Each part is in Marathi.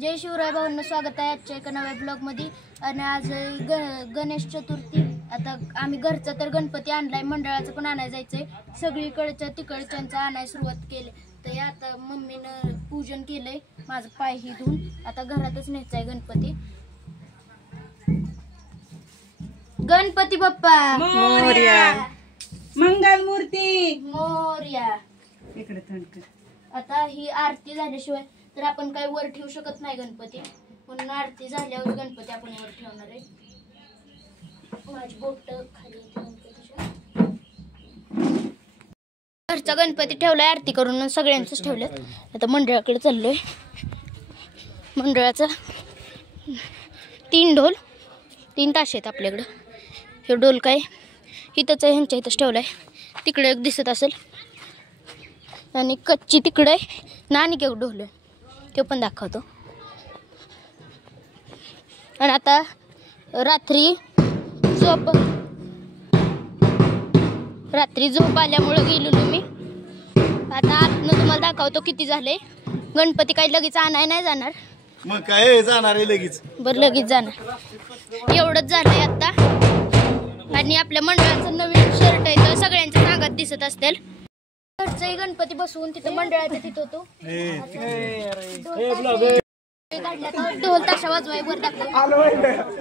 जय शिवराय भावांनो, स्वागत आहे आजच्या एका नव्या ब्लॉगमध्ये। आणि आज गणेश चतुर्थी। आता आम्ही घरचा तर गणपती आणलाय, मंडळाचं पण आणायला जायचंय। सगळीकडच्या तिकडच्यांचा आणायला सुरुवात केली। तर आता मम्मीनं पूजन केलंय, माझं पाय ही धुवून आता घरातच न्यायचाय गणपती। गणपती बाप्पा मोरया, मंगल मूर्ती मोरया। इकडे थंड कर। आता ही आरती झाल्याशिवाय तर आपण काही वर ठेवू शकत नाही गणपती, म्हणून आरती झाल्यावर गणपती आपण वर ठेवणार आहे। माझी बोट खाली घरचा गणपती ठेवलाय, आरती करून सगळ्यांचंच ठेवलं। आता मंडळाकडे चाललोय। मंडळाचा 3 ढोल 3 ताश आहेत आपल्याकडं। हे ढोल काय इथंच आहे, ह्यांच्या इथंच ठेवलाय। तिकडे एक दिसत असेल आणि कच्ची तिकडे नानी केवढं ढोल आहे ते पण दाखवतो। आणि आता रात्री झोप आल्यामुळे गेलेलो मी। आता आतनं तुम्हाला दाखवतो किती झाले। गणपती काही लगेच आणाय नाही जाणार, मग काय जाणार आहे लगेच। बरं लगेच जाणार, एवढंच झालंय आता। आणि आपल्या मंडळाचं नवीन शर्ट आहे तर सगळ्यांच्या नागात दिसत असतील। घरचाही गणपती बसवून तिथं मंडळाच्या तिथं होतो। ढोल ताशा वाजवाय वर दाखव,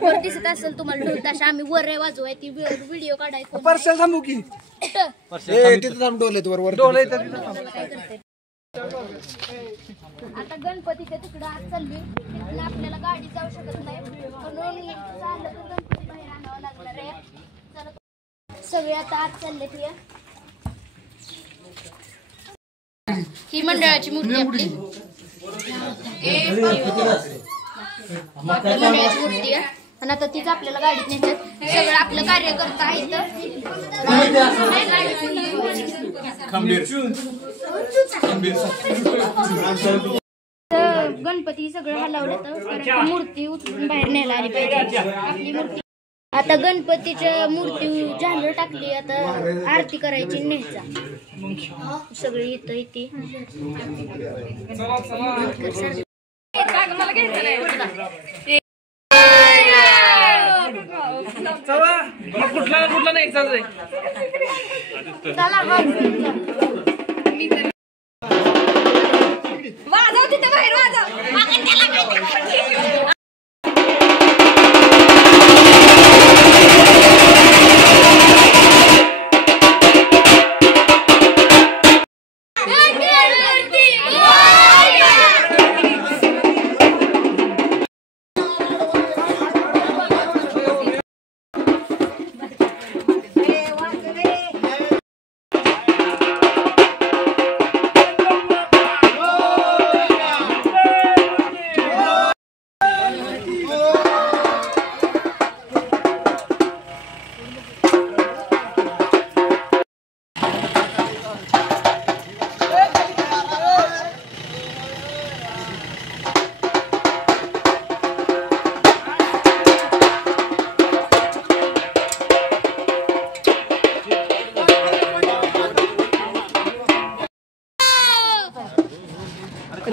वर दिसत असेल तुम्हाला ढोल ताशा। आम्ही वर वाजवाय ती व्हिडिओ काढायचो। पार्सल थांबू की तिथं थांब, डोलेत वर डोले। आता गणपतीच्या तिकडं आज चाललोय, तिथून आपल्याला गाडी जाऊ शकत नाही, म्हणून चाललं तर गणपती बाहेर आणावं लागणार आहे। चला सगळे आता आज चालले। ही मंडळाची मूर्ती आपली, मंडळाची मूर्ती आहे। आणि आता तीच आपल्याला गाडीत नेतात। सगळं आपलं कार्यकर्ता आहे तर गणपती सगळं हलवलं तर मूर्ती उचलून बाहेर न्यायला आली पाहिजे आपली मूर्ती। आता गणपतीच्या मूर्ती झालर टाकली, आता आरती करायची न्यायचा। सगळी इथं इथे कुठला नाही वाजव, तिथं बाहेर वाजव।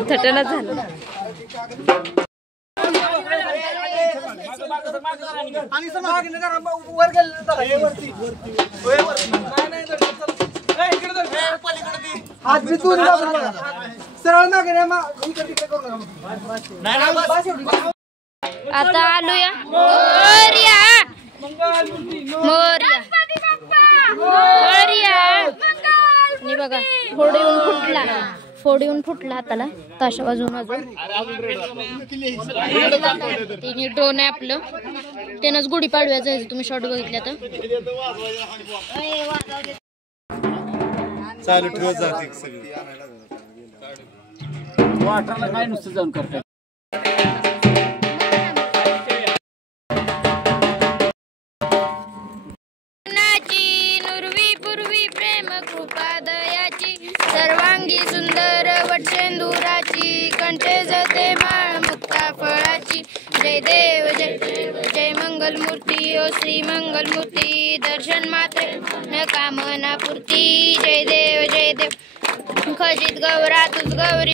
थटना झालं। आता आलोया मोरया मोरया मोरया। आणि बघा फोड येऊन फुटला हाताला, ताशा वाजवून तिने ड्रोन आहे आपलं, त्यानंच गुढी पाडव्याचं आहे। तुम्ही शॉर्ट बघितल्या तर चालू ठेवत जाते सगळी वाटरला काय नुसतं जाऊन करतात। सर्वांगी सुंदर वटसेंदुराची, कंठे जते माळ मुक्ता फळाची। जय देव जय देव जय मंगल मूर्ती, ओ श्री मंगल मूर्ती। दर्शन मात्रे न कामना पूर्ती। जय देव खजित गौरा तुझ गौरी।